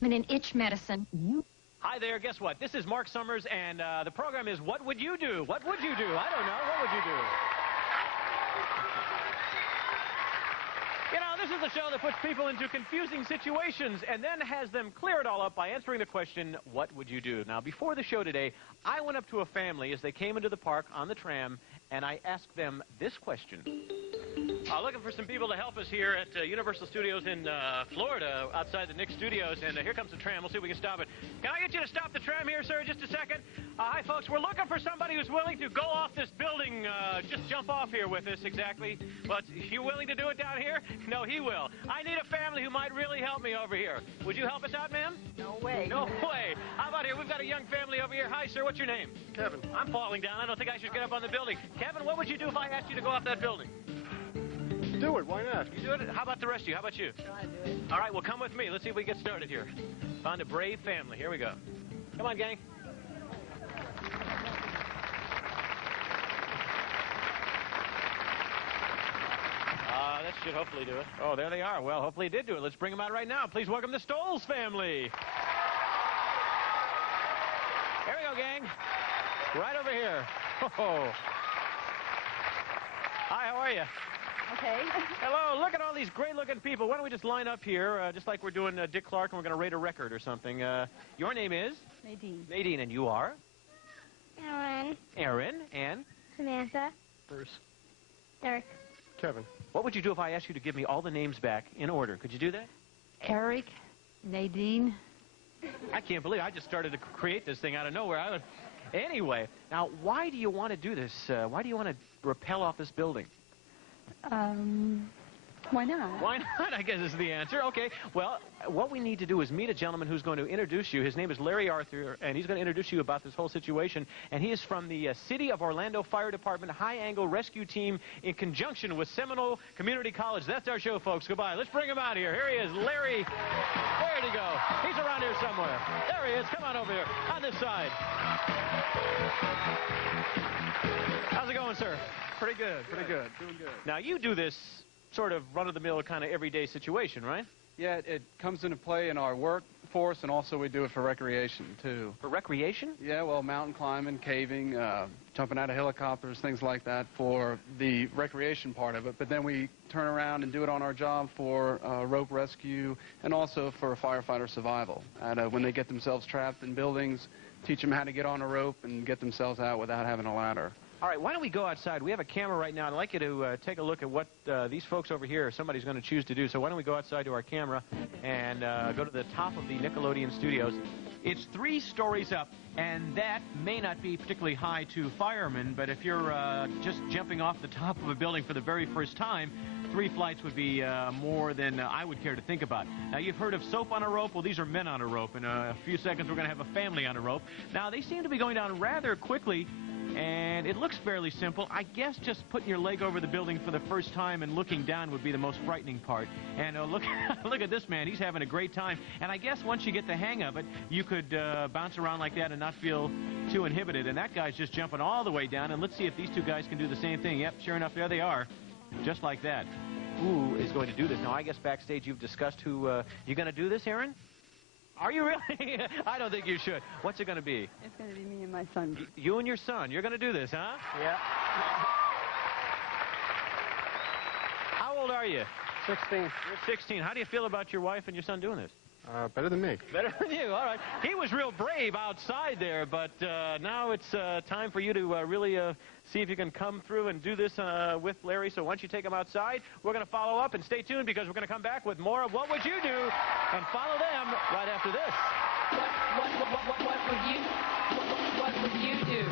An itch medicine. Hi there, guess what? This is Mark Summers, and the program is What Would You Do? What would you do? I don't know. What would you do? You know, this is a show that puts people into confusing situations and then has them clear it all up by answering the question, what would you do? Now, before the show today, I went up to a family as they came into the park on the tram, and I asked them this question. Looking for some people to help us here at Universal Studios in Florida, outside the Nick Studios, and here comes the tram. We'll see if we can stop it. Can I get you to stop the tram here, sir, just a second? Hi, folks. We're looking for somebody who's willing to go off this building, just jump off here with us, exactly. But you willing to do it down here? No, he will. I need a family who might really help me over here. Would you help us out, ma'am? No way. No way. How about here? We've got a young family over here. Hi, sir. What's your name? Kevin. I'm falling down. I don't think I should get up on the building. Kevin, what would you do if I asked you to go off that building? Do it. Why not? You do it? How about the rest of you? How about you? Try to do it. All right, well, come with me. Let's see if we get started here. Found a brave family. Here we go. Come on, gang. That should hopefully do it. Oh, there they are. Well, hopefully it did do it. Let's bring them out right now. Please welcome the Stoles family. Here we go, gang. Right over here. Oh. Hi, how are you? Okay. Hello, look at all these great-looking people. Why don't we just line up here, just like we're doing Dick Clark, and we're going to rate a record or something. Your name is? Nadine. Nadine, and you are? Ellen. Aaron, and? Samantha. Bruce. Derek. Kevin. What would you do if I asked you to give me all the names back in order? Could you do that? Eric. Nadine. I can't believe I just started to create this thing out of nowhere. Anyway, now, why do you want to do this? Why do you want to rappel off this building? Why not? Why not, I guess is the answer. Okay, well, what we need to do is meet a gentleman who's going to introduce you. His name is Larry Arthur, and he's going to introduce you about this whole situation. And he is from the City of Orlando Fire Department High Angle Rescue Team in conjunction with Seminole Community College. That's our show, folks. Goodbye. Let's bring him out here. Here he is, Larry. Where'd he go? He's around here somewhere. There he is. Come on over here, on this side. How's it going, sir? Pretty good. Pretty good. Doing good. Now, you do this sort of run-of-the-mill kind of everyday situation, right? Yeah, it comes into play in our workforce, and also we do it for recreation, too. For recreation? Yeah, well, mountain climbing, caving, jumping out of helicopters, things like that for the recreation part of it. But then we turn around and do it on our job for rope rescue and also for firefighter survival. And when they get themselves trapped in buildings, teach them how to get on a rope and get themselves out without having a ladder. All right, why don't we go outside? We have a camera right now. I'd like you to take a look at what these folks over here, somebody's going to choose to do. So why don't we go outside to our camera and go to the top of the Nickelodeon studios. It's 3 stories up, and that may not be particularly high to firemen, but if you're just jumping off the top of a building for the very first time, 3 flights would be more than I would care to think about. Now, you've heard of soap on a rope. Well, these are men on a rope. In a few seconds, we're going to have a family on a rope. Now, they seem to be going down rather quickly, and it looks fairly simple. I guess just putting your leg over the building for the first time and looking down would be the most frightening part. And look, look at this man. He's having a great time. And I guess once you get the hang of it, you could bounce around like that and not feel too inhibited. And that guy's just jumping all the way down. And let's see if these 2 guys can do the same thing. Yep, sure enough, there they are. Just like that. Who is going to do this? Now, I guess backstage you've discussed who... you going to do this, Aaron? Are you really? I don't think you should. What's it going to be? It's going to be me and my son. You and your son. You're going to do this, huh? Yeah. How old are you? 16. You're 16. How do you feel about your wife and your son doing this? Better than me. Better than you. All right. He was real brave outside there, but now it's time for you to really see if you can come through and do this with Larry. So once you take him outside, we're going to follow up, and stay tuned because we're going to come back with more of What Would You Do, and follow them right after this. What would you do?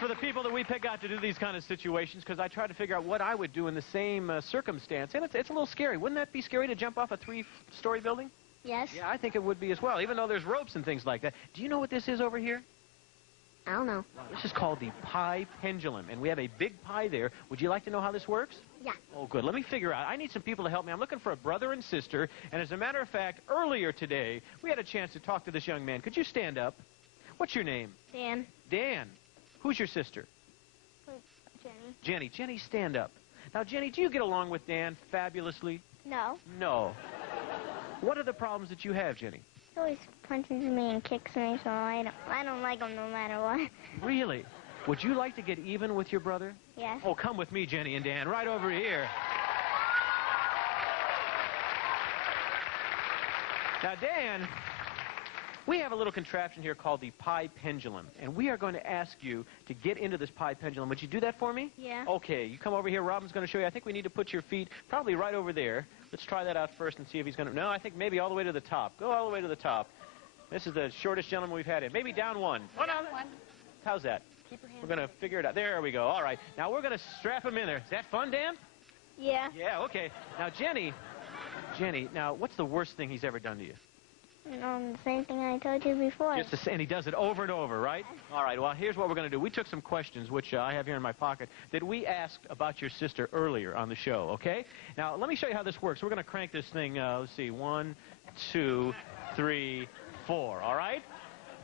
For the people that we pick out to do these kind of situations, because I try to figure out what I would do in the same circumstance, and it's a little scary. Wouldn't that be scary to jump off a 3-story building? Yes. Yeah, I think it would be as well, even though there's ropes and things like that. Do you know what this is over here? I don't know. This is called the pi pendulum, and we have a big pi there. Would you like to know how this works? Yeah. Oh, good. Let me figure out. I need some people to help me. I'm looking for a brother and sister, and as a matter of fact, earlier today, we had a chance to talk to this young man. Could you stand up? What's your name? Dan. Dan. Who's your sister? Jenny. Jenny. Jenny, stand up. Now, Jenny, do you get along with Dan fabulously? No. No. What are the problems that you have, Jenny? He always punches me and kicks me, so I don't like him no matter what. Really? Would you like to get even with your brother? Yes. Oh, come with me, Jenny and Dan, right over here. Now, Dan, we have a little contraption here called the pi pendulum, and we are going to ask you to get into this pi pendulum. Would you do that for me? Yeah. Okay, you come over here. Robin's going to show you. I think we need to put your feet probably right over there. Let's try that out first and see if he's going to... No, I think maybe all the way to the top. Go all the way to the top. This is the shortest gentleman we've had in. Maybe down one. Oh, no. How's that? Keep your hand. We're going to figure it out. There we go. All right. Now we're going to strap him in there. Is that fun, Dan? Yeah. Yeah, okay. Now, Jenny, now, what's the worst thing he's ever done to you? The same thing I told you before. Just to say, and he does it over and over, right? All right, well, here's what we're going to do. We took some questions, which I have here in my pocket, that we asked about your sister earlier on the show, okay? Now, let me show you how this works. We're going to crank this thing, let's see, 1, 2, 3, 4, all right?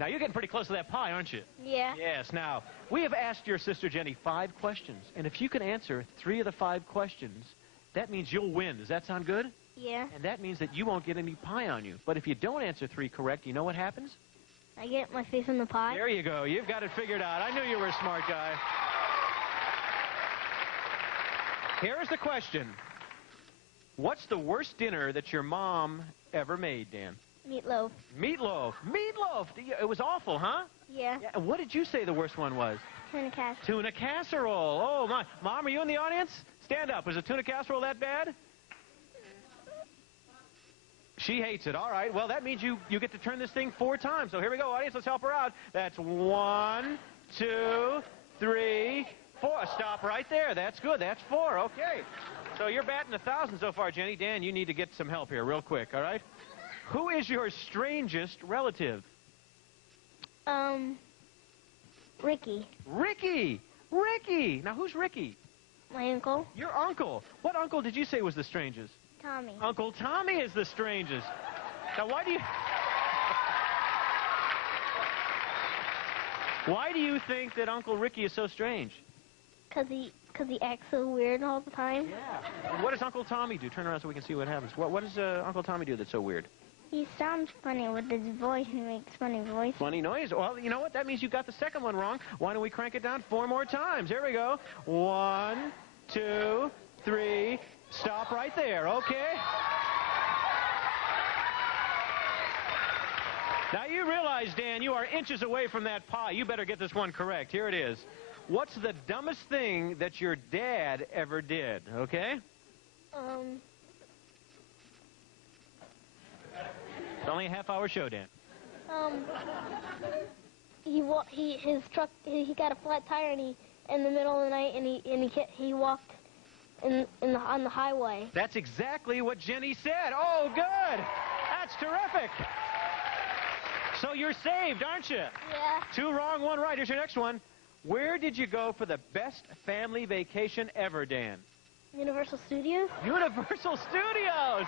Now, you're getting pretty close to that pi, aren't you? Yeah. Yes. Now, we have asked your sister Jenny 5 questions, and if you can answer 3 of the 5 questions, that means you'll win. Does that sound good? Yeah. And that means that you won't get any pie on you. But if you don't answer 3 correct, you know what happens? I get my face in the pie. There you go. You've got it figured out. I knew you were a smart guy. Here's the question. What's the worst dinner that your mom ever made, Dan? Meatloaf. Meatloaf. Meatloaf. It was awful, huh? Yeah. Yeah. What did you say the worst one was? Tuna casserole. Tuna casserole. Oh, my. Mom, are you in the audience? Stand up. Was the tuna casserole that bad? She hates it. All right. Well, that means you get to turn this thing 4 times. So here we go, audience. Let's help her out. That's 1, 2, 3, 4. Stop right there. That's good. That's 4. Okay. So you're batting 1,000 so far, Jenny. Dan, you need to get some help here real quick, all right? Who is your strangest relative? Ricky. Ricky. Ricky. Now, who's Ricky? My uncle. Your uncle. What uncle did you say was the strangest? Tommy. Uncle Tommy is the strangest. Now, why do you think that Uncle Ricky is so strange? Cause he acts so weird all the time. Yeah. And what does Uncle Tommy do? Turn around so we can see what happens. What does Uncle Tommy do that's so weird? He sounds funny with his voice. He makes funny voices. Funny noise. Well, you know what? That means you got the second one wrong. Why don't we crank it down 4 more times? Here we go. 1, 2, 3. Stop right there. Okay. Now, you realize, Dan, you are inches away from that pie. You better get this one correct. Here it is. What's the dumbest thing that your dad ever did? Okay? It's only a half-hour show, Dan. His truck, he got a flat tire, and in the middle of the night, and he walked on the highway. That's exactly what Jenny said. Oh, good. That's terrific. So you're saved, aren't you? Yeah. 2 wrong, 1 right. Here's your next one. Where did you go for the best family vacation ever, Dan? Universal Studios. Universal Studios.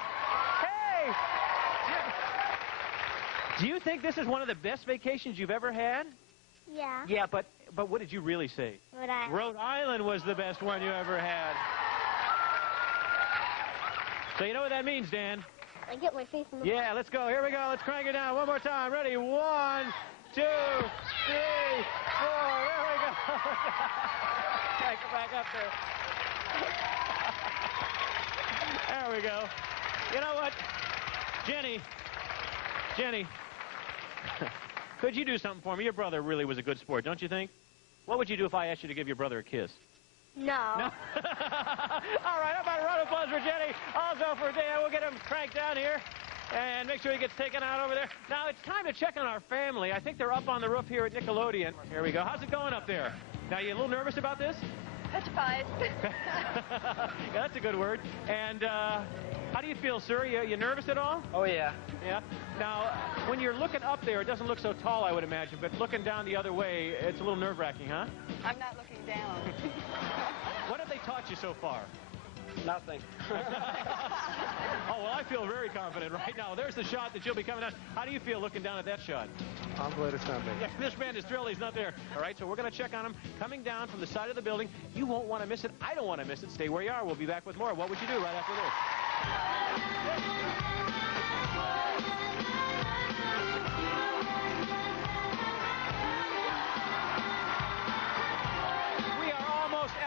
Hey. Do you think this is one of the best vacations you've ever had? Yeah. Yeah, but what did you really say? Rhode Island. Rhode Island was the best one you ever had. So you know what that means, Dan? I get my face in the Yeah, let's go. Here we go. Let's crank it down 1 more time. Ready? 1, 2, 3, 4. There we go. Back up there. There we go. You know what? Jenny, could you do something for me? Your brother really was a good sport, don't you think? What would you do if I asked you to give your brother a kiss? No. No? All right, how about a round of applause for Jenny? Also for Dan. We'll get him cranked down here and make sure he gets taken out over there. Now, it's time to check on our family. I think they're up on the roof here at Nickelodeon. Here we go. How's it going up there? Now, you a little nervous about this? Petrified. Yeah, that's a good word. And how do you feel, sir? You nervous at all? Oh, yeah. Yeah. Now, when you're looking up there, it doesn't look so tall, I would imagine, but looking down the other way, it's a little nerve-wracking, huh? I'm not looking down. What have they taught you so far? Nothing. Oh, well, I feel very confident right now. There's the shot that you'll be coming down. How do you feel looking down at that shot? I'm glad it's not me. Yeah, this man is thrilled he's not there. All right, so we're going to check on him coming down from the side of the building. You won't want to miss it. I don't want to miss it. Stay where you are. We'll be back with more. What would you do right after this?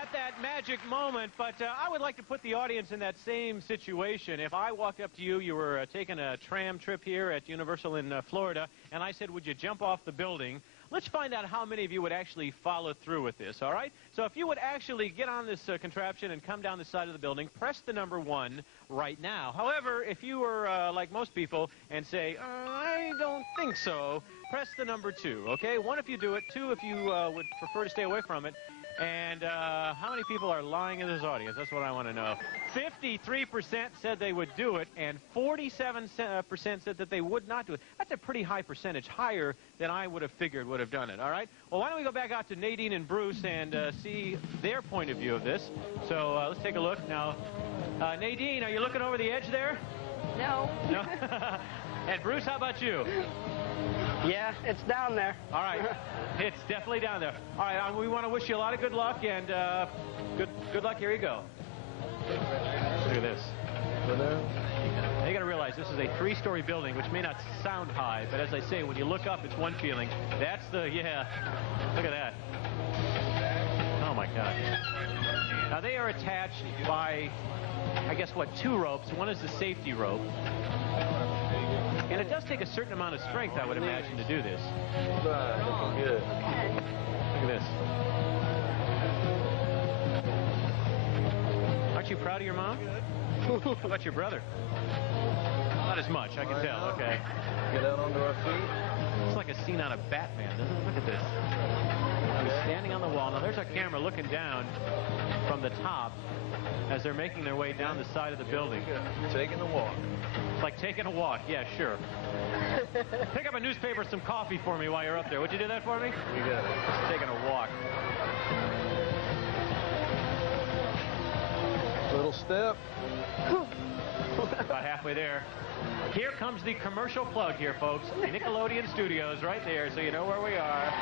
At that magic moment, but I would like to put the audience in that same situation. If I walked up to you, you were taking a tram trip here at Universal in Florida, and I said, would you jump off the building? Let's find out how many of you would actually follow through with this, all right? So if you would actually get on this contraption and come down the side of the building, press the number 1 right now. However, if you were like most people and say, I don't think so, press the number 2, okay? 1 if you do it, 2 if you would prefer to stay away from it. And how many people are lying in this audience? That's what I want to know. 53% said they would do it, and 47% said that they would not do it. That's a pretty high percentage, higher than I would have figured would have done it, all right? Well, why don't we go back out to Nadine and Bruce and see their point of view of this. So let's take a look. Now, Nadine, are you looking over the edge there? No. No? And Bruce, how about you? Yeah, it's down there. All right. It's definitely down there. All right, we want to wish you a lot of good luck, and good luck. Here you go. Look at this. You got to realize this is a 3-story building, which may not sound high, but as I say, when you look up, it's one feeling. That's the, yeah, look at that. Oh, my God. Now, they are attached by, I guess, what, 2 ropes. One is the safety rope. And it does take a certain amount of strength, I would imagine, to do this. Looking good. Look at this. Aren't you proud of your mom? How about your brother? Not as much, I can tell. Okay. Get out onto our feet. It's like a scene out of Batman, doesn't it? Look at this. He's standing on the wall. Now, there's our camera looking down from the top as they're making their way down the side of the building. Taking a walk. It's like taking a walk. Yeah, sure. Pick up a newspaper, some coffee for me while you're up there. Would you do that for me? You got it. Just taking a walk. Little step. About halfway there. Here comes the commercial plug here, folks. The Nickelodeon Studios right there, so you know where we are.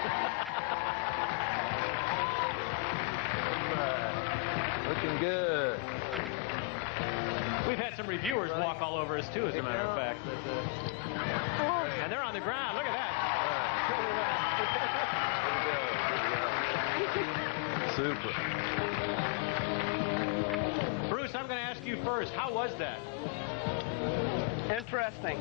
Looking good. We've had some reviewers walk all over us, too, as a matter of fact. And they're on the ground. Look at that. Super. Bruce, I'm going to ask you first. How was that? Interesting.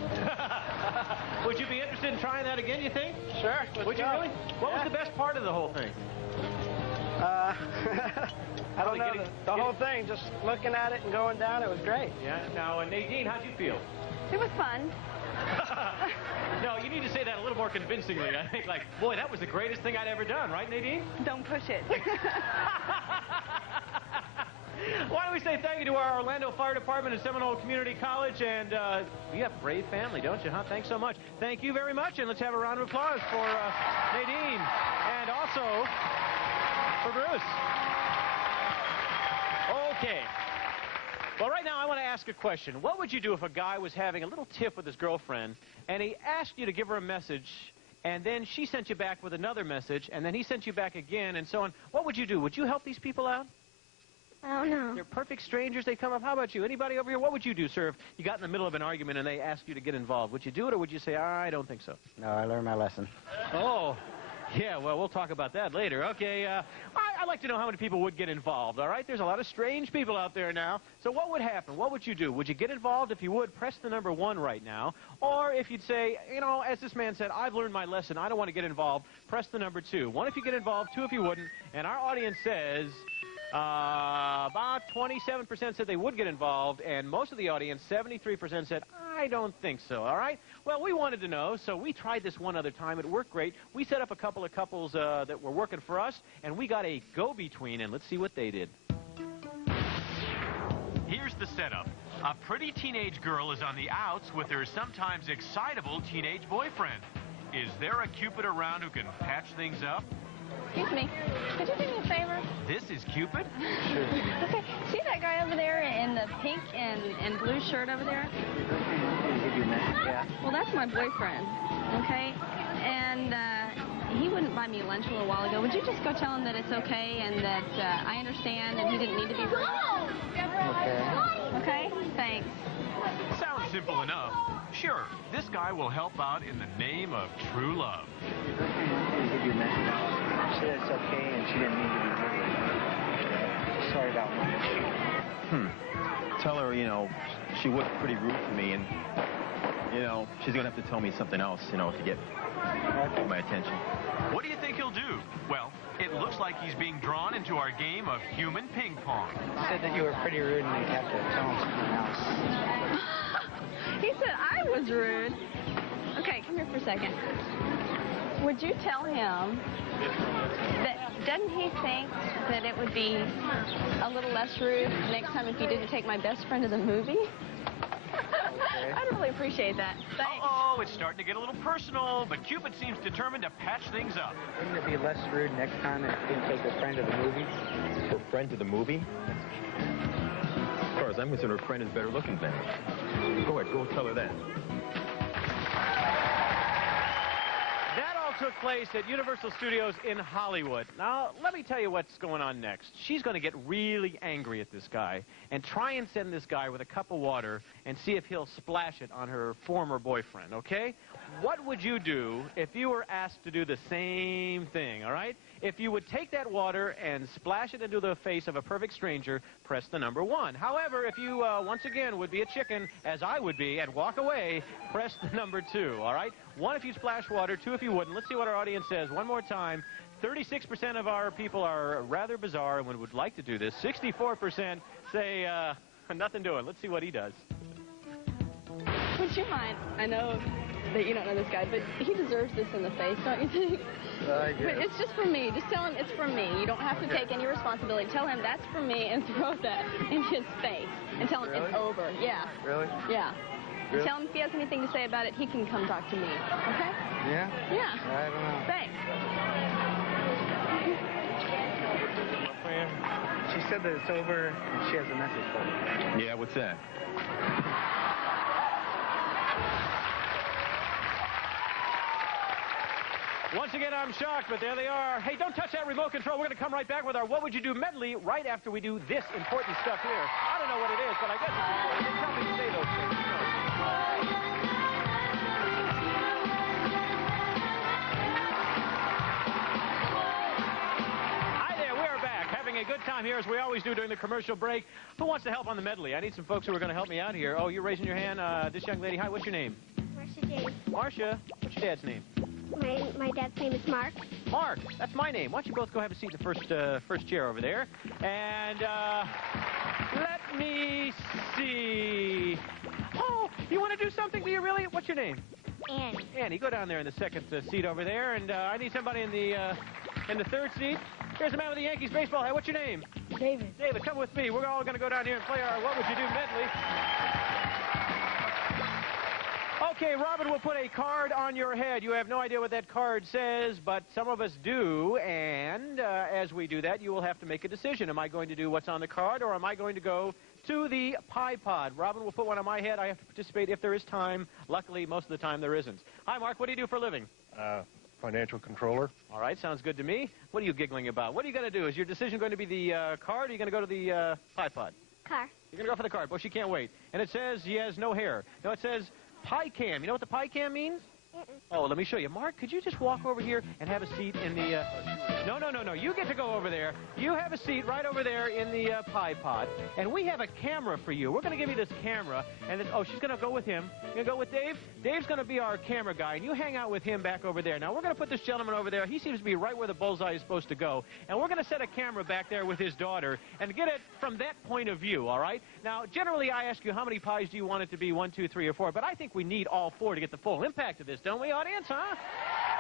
Would you be interested in trying that again, you think? Sure. Would you really? What was the best part of the whole thing? I don't know. The whole thing, just looking at it and going down, it was great. Yeah. Now, Nadine, how'd you feel? It was fun. No, you need to say that a little more convincingly. I think, like, boy, that was the greatest thing I'd ever done, right, Nadine? Don't push it. Why don't we say thank you to our Orlando Fire Department and Seminole Community College, and you have a brave family, don't you, huh? Thanks so much. Thank you very much, and let's have a round of applause for Nadine, and also for Bruce. Okay. Well, right now I want to ask a question. What would you do if a guy was having a little tiff with his girlfriend, and he asked you to give her a message, and then she sent you back with another message, and then he sent you back again, and so on? What would you do? Would you help these people out? I don't know. They're perfect strangers. They come up. How about you? Anybody over here? What would you do, sir, if you got in the middle of an argument and they asked you to get involved? Would you do it, or would you say, I don't think so? No, I learned my lesson. Oh, yeah, well, we'll talk about that later. Okay, I'd like to know how many people would get involved, all right? There's a lot of strange people out there now. So what would happen? What would you do? Would you get involved? If you would, press the number 1 right now. Or if you'd say, you know, as this man said, I've learned my lesson. I don't want to get involved. Press the number 2. 1 if you get involved, 2 if you wouldn't. And our audience says About 27% said they would get involved, and most of the audience, 73%, said, I don't think so, all right? Well, we wanted to know, so we tried this one other time. It worked great. We set up a couple of couples that were working for us, and we got a go-between, and let's see what they did. Here's the setup. A pretty teenage girl is on the outs with her sometimes excitable teenage boyfriend. Is there a Cupid around who can patch things up? Excuse me. Could you do me a favor? This is Cupid? Okay. See that guy over there in the pink and blue shirt over there? Yeah. Well, that's my boyfriend. Okay? And he wouldn't buy me lunch a little while ago. Would you just go tell him that it's okay and that I understand and he didn't need to be rude? Okay. Okay? Thanks. Sounds simple enough. Sure, this guy will help out in the name of true love. Give you a message now. She said it's okay and she didn't need to be rude. Sorry about lunch. Tell her, you know, she was pretty rude to me, and, you know, she's going to have to tell me something else, you know, to get my attention. What do you think he'll do? Well, it looks like he's being drawn into our game of human ping pong. You said that you were pretty rude and you have to tell him something else. He said I was rude. Okay, come here for a second. Would you tell him that, doesn't he think that it would be a little less rude next time if you didn't take my best friend to the movie? Okay. I'd really appreciate that. Thanks. Uh-oh, it's starting to get a little personal, but Cupid seems determined to patch things up. Wouldn't it be less rude next time if you didn't take your friend to the movie? Her friend to the movie? As far as I'm concerned, her friend is better looking than her. Go ahead, go tell her that. That all took place at Universal Studios in Hollywood. Now, let me tell you what's going on next. She's going to get really angry at this guy and try and send this guy with a cup of water and see if he'll splash it on her former boyfriend, okay? What would you do if you were asked to do the same thing, all right? If you would take that water and splash it into the face of a perfect stranger, press the number 1. However, if you, once again, would be a chicken, as I would be, and walk away, press the number 2, all right? 1 if you splash water, 2 if you wouldn't. Let's see what our audience says. One more time. 36% of our people are rather bizarre and would like to do this. 64% say nothing doing. Let's see what he does. Would you mind? I know that you don't know this guy, but he deserves this in the face, don't you think? I But it's just for me. Just tell him it's for me. You don't have to take any responsibility. Tell him that's for me and throw that in his face. And tell him it's over. Yeah. Really? Yeah. And Really? tell him if he has anything to say about it, he can come talk to me. Okay? Yeah? Yeah. I don't know. Thanks. My friend, she said that it's over and she has a message for me. Yeah, what's that? Once again, I'm shocked, but there they are. Hey, don't touch that remote control. We're going to come right back with our What Would You Do medley right after we do this important stuff here. I don't know what it is, but I guess it's important. They tell me to say those things. Hi there, we are back, having a good time here as we always do during the commercial break. Who wants to help on the medley? I need some folks who are going to help me out here. Oh, you're raising your hand. This young lady. Hi, what's your name? Marcia James. Marcia. What's your dad's name? My dad's name is Mark. Mark, that's my name. Why don't you both go have a seat in the first chair over there. And let me see. Oh, you want to do something? Do you really? What's your name? Annie. Annie, go down there in the second seat over there. And I need somebody in the third seat. Here's the man with the Yankees baseball hat. What's your name? David. David, come with me. We're all going to go down here and play our What Would You Do medley. Okay, Robin will put a card on your head. You have no idea what that card says, but some of us do, and as we do that, you will have to make a decision. Am I going to do what's on the card, or am I going to go to the pie pod? Robin will put one on my head. I have to participate if there is time. Luckily, most of the time, there isn't. Hi, Mark. What do you do for a living? Financial controller. All right, sounds good to me. What are you giggling about? What are you going to do? Is your decision going to be the card, or are you going to go to the pie pod? Car. You're going to go for the card. Well, she can't wait. And it says he has no hair. No, it says pie cam. You know what the pie cam means? Oh, let me show you. Mark, could you just walk over here and have a seat in the... No. You get to go over there. You have a seat right over there in the pie pot. And we have a camera for you. We're going to give you this camera. And then, oh, she's going to go with him. You're going to go with Dave? Dave's going to be our camera guy, and you hang out with him back over there. Now, we're going to put this gentleman over there. He seems to be right where the bullseye is supposed to go. And we're going to set a camera back there with his daughter and get it from that point of view, all right? Now, generally, I ask you, how many pies do you want it to be? 1, 2, 3, or 4. But I think we need all 4 to get the full impact of this, don't we, audience, huh?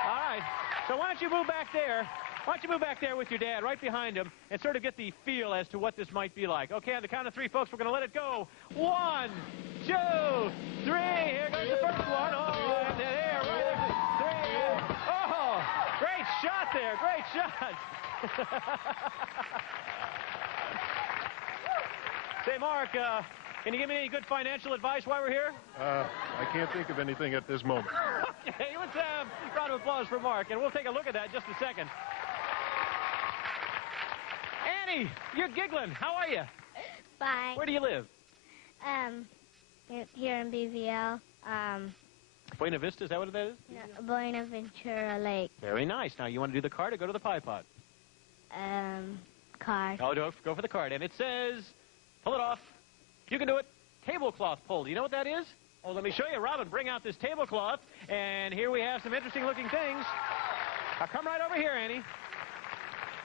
All right. So why don't you move back there? Why don't you move back there with your dad right behind him and sort of get the feel as to what this might be like. Okay, on the count of 3, folks, we're going to let it go. 1, 2, 3. Here goes the first one. Oh, and there, right there. 3. Oh, great shot there. Great shot. Say, Mark, can you give me any good financial advice while we're here? I can't think of anything at this moment. Okay, let's have a round of applause for Mark, and we'll take a look at that in just a second. Annie, you're giggling. How are you? Fine. Where do you live? Here in BVL. Buena Vista, is that what that is? No, Buenaventura Lake. Very nice. Now, you want to do the card or go to the pie pot? Card. Oh, go for the card. And it says, pull it off. You can do it. Tablecloth pull. Do you know what that is? Oh, let me show you. Robin, bring out this tablecloth. And here we have some interesting-looking things. Now, come right over here, Annie.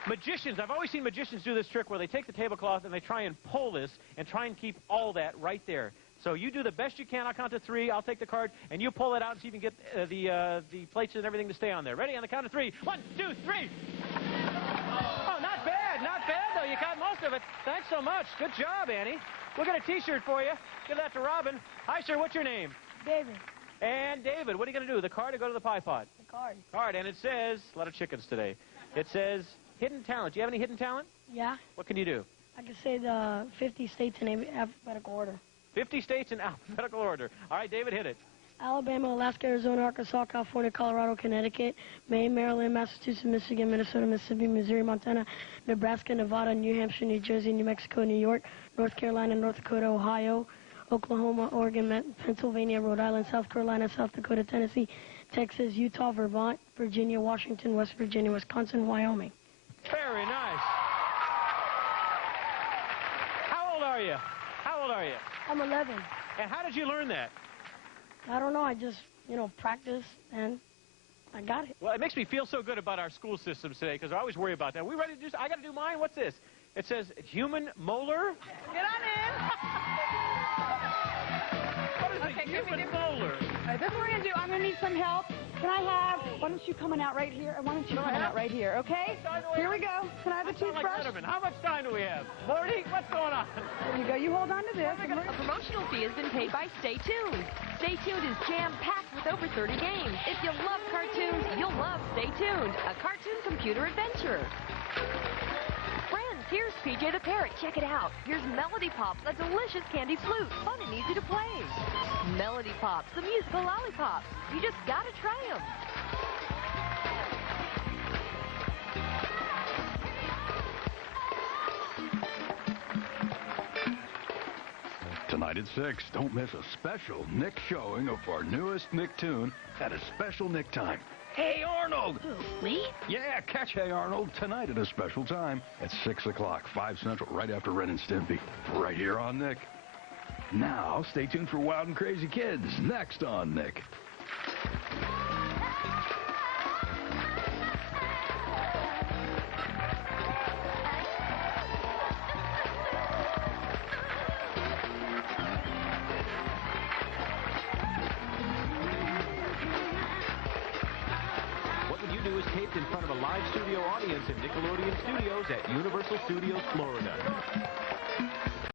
Magicians. I've always seen magicians do this trick where they take the tablecloth and they try and pull this and try and keep all that right there. So you do the best you can. I'll count to 3. I'll take the card, and you pull it out and see if you can get the plates and everything to stay on there. Ready? On the count of 3. 1, 2, 3. Oh, not bad. Not bad, though. You got most of it. Thanks so much. Good job, Annie. We'll get a T-shirt for you. Give that to Robin. Hi, sir. What's your name? David. And David, what are you going to do? The card or go to the pie pot? The card. Card, and it says, a lot of chickens today. It says, hidden talent. Do you have any hidden talent? Yeah. What can you do? I can say the 50 states in alphabetical order. 50 states in alphabetical order. All right, David, hit it. Alabama, Alaska, Arizona, Arkansas, California, Colorado, Connecticut, Maine, Maryland, Massachusetts, Michigan, Minnesota, Mississippi, Missouri, Montana, Nebraska, Nevada, New Hampshire, New Jersey, New Mexico, New York, North Carolina, North Dakota, Ohio, Oklahoma, Oregon, Pennsylvania, Rhode Island, South Carolina, South Dakota, Tennessee, Texas, Utah, Vermont, Virginia, Washington, West Virginia, Wisconsin, Wyoming. Very nice. How old are you? How old are you? I'm 11. And how did you learn that? I don't know. I just, practice, and I got it. Well, it makes me feel so good about our school systems today because I always worry about that. We ready to do? I got to do mine. What's this? It says human molar. Get on in. What is a human molar? All right, this is what we're going to do. I'm going to need some help. Why don't you come on out right here? Why don't you come on out right here, okay? Here we go. Can I have a toothbrush? Like how much time do we have? Morty, what's going on? There you go. You hold on to this. A promotional fee has been paid by Stay Tuned. Stay Tuned is jam-packed with over 30 games. If you love cartoons, you'll love Stay Tuned, a cartoon computer adventure. Friends, here's PJ the Parrot. Check it out. Here's Melody Pops, a delicious candy flute, fun and easy to play. Melody Pops, the musical lollipops. You just gotta try them. Tonight at 6, don't miss a special Nick showing of our newest Nicktoon at a special Nick time. Hey, Arnold! Me? Yeah, catch Hey Arnold tonight at a special time at 6 o'clock, 5 Central, right after Ren and Stimpy, right here on Nick. Now, stay tuned for Wild and Crazy Kids, next on Nick. Is taped in front of a live studio audience in Nickelodeon Studios at Universal Studios, Florida.